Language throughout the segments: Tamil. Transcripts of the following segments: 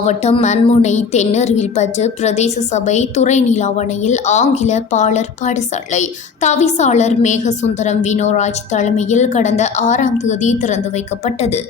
மாவட்டம் மண்முனை தென்னருவில்பற்று பிரதேச சபை துறைநிலாவணையில் ஆங்கில பாலர் பாடசாலை தவிசாளர் மேகசுந்தரம் வினோராஜ் தலைமையில் கடந்த 6ஆம் தேதி திறந்து வைக்கப்பட்டது.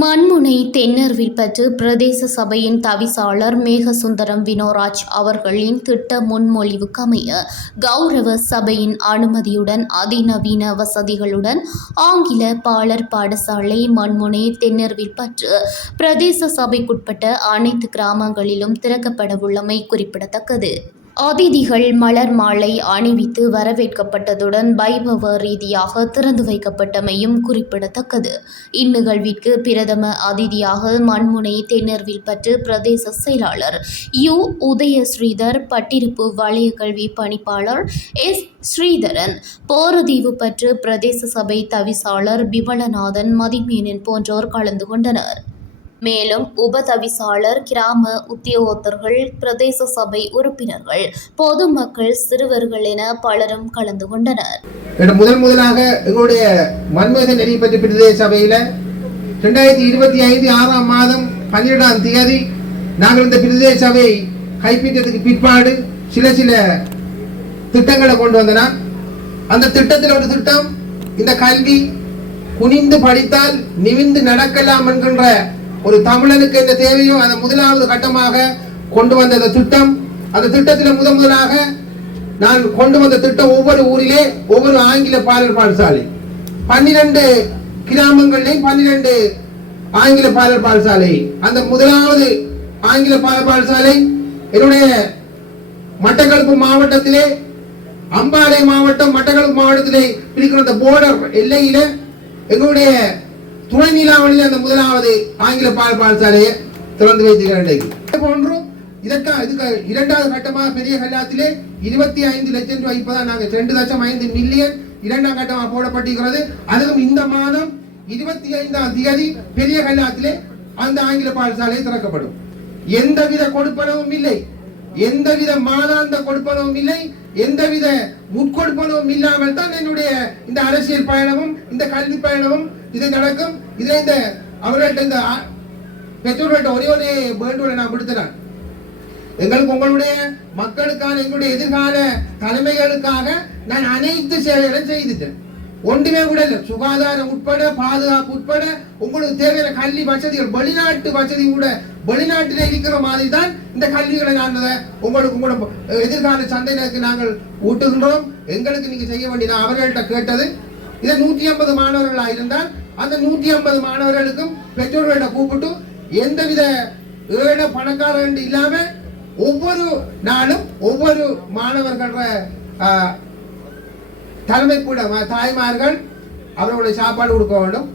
மண்முனை தென்னருவில்பற்று பிரதேச சபையின் தவிசாளர் மேகசுந்தரம் வினோராஜ் அவர்களின் திட்ட முன்மொழிவுக்கமைய கௌரவ சபையின் அனுமதியுடன் அதிநவீன வசதிகளுடன் ஆங்கில பாலர் பாடசாலை மண்முனை தென்னருவில்பற்று பிரதேச சபைக்குட்பட்ட அனைத்து கிராமங்களிலும் திறக்கப்படவுள்ளமை குறிப்பிடத்தக்கது. அதிதிகள் மலர் மாலை அணிவித்து வரவேற்கப்பட்டதுடன் வைபவ ரீதியாக திறந்து வைக்கப்பட்டமையும் குறிப்பிடத்தக்கது. இந்நிகழ்விற்கு பிரதம அதிதியாக மண்முனை தென்னருவில்பற்று பிரதேச செயலாளர் யு. உதயஸ்ரீதர், பட்டிருப்பு வலய கல்வி பணிப்பாளர் எஸ். ஸ்ரீதரன், போரதீவுப்பற்று பிரதேச சபை தவிசாளர் பிமலநாதன், மதிமேனன் போன்றோர் கலந்து கொண்டனர். மேலும் உபதவிசாளர், கிராம உத்தியோகத்தர்கள், பிரதேச சபை உறுப்பினர்கள், பொதுமக்கள், சிறுவர்கள் என பலரும் கலந்து கொண்டனர். முதலாக எங்களுடைய மண்முனை நெறிப்பற்று பிரதேச சபையில 2025 6ஆம் மாதம் 12ஆம் தேதி நாங்கள் இந்த பிரதேச சபை கைப்பற்றதுக்கு பிற்பாடு சில திட்டங்களை கொண்டு வந்தனா. அந்த திட்டத்தில் ஒரு திட்டம் இந்த கல்வி குனிந்து படித்தால் நிமிந்து நடக்கலாம் என்கின்ற ஒரு தமிழனுக்கு என்ன தேவையோ அதை முதலாவது கட்டமாக கொண்டு வந்த திட்டம். அந்த திட்டத்தில் முதலாக நான் கொண்டு வந்த திட்டம் ஒவ்வொரு ஊரிலே ஒவ்வொரு ஆங்கில பாலர் பாடசாலை 12 கிராமங்களிலும் 12 ஆங்கில பாலர் பாடசாலை. அந்த முதலாவது ஆங்கில பாலர் பாடசாலை என்னுடைய மட்டக்களப்பு மாவட்டத்திலே அம்பாறை மாவட்டம் மட்டக்களப்பு மாவட்டத்திலே இருக்கிற அந்த போர்டர் எல்லையில எங்களுடைய துணைநிலாவணையில் அந்த முதலாவது ஆங்கில பாடசாலையை திறந்து வைத்திருக்கிறோம். இதுக்கு இரண்டாவது கட்டமாக பெரிய கல்லாத்திலே 25 லட்சம் ரூபாய் இப்பதான் நாங்கள் 2.5 மில்லியன் இரண்டாம் கட்டமாக போடப்பட்டிருக்கிறது. அதுவும் இந்த மாதம் 25ஆம் தேதி பெரிய கல்லாத்திலே அந்த ஆங்கில பாடசாலை திறக்கப்படும். எந்தவித கொடுப்பனவும் இல்லை, எந்தவித மாதாந்த கொடுப்பனவும் இல்லை, எந்தவித முற்கொடுப்பனவும் இல்லாமல் தான் என்னுடைய இந்த அரசியல் பயணமும் இந்த கல்வி பயணமும் இது நடக்கும். இதை இந்த அவர்கள்ட்ட இந்த பெற்றோர்கள்ட்ட ஒரே வேண்டுகோளை நான் விடுத்தேன். எங்களுக்கு உங்களுடைய மக்களுக்கான எங்களுடைய எதிர்கால தலைமைகளுக்காக நான் அனைத்து சேவைகளும் செய்துட்டேன். ஒன்றுமே கூட இல்லை. சுகாதாரம் உட்பட, பாதுகாப்பு உட்பட, உங்களுக்கு தேவையான கல்வி வசதிகள், வெளிநாட்டு வசதி கூட வெளிநாட்டில் இருக்கிற மாதிரி தான் இந்த கல்விகளை நான் உங்களுக்கு கூட எதிர்கால சந்தையினருக்கு நாங்கள் ஊட்டுகின்றோம். எங்களுக்கு நீங்க செய்ய வேண்டிய அவர்கள்ட்ட கேட்டது, இதை 150 மாணவர்களா இருந்தால் அந்த 150 மாணவர்களுக்கும் பெற்றோர்களை கூப்பிட்டு எந்தவித ஏழ பணக்காரர்கள் இல்லாம ஒவ்வொரு நாளும் ஒவ்வொரு மாணவர்கள தலைமை கூட தாய்மார்கள் அவர்களுடைய சாப்பாடு கொடுக்க வேண்டும்.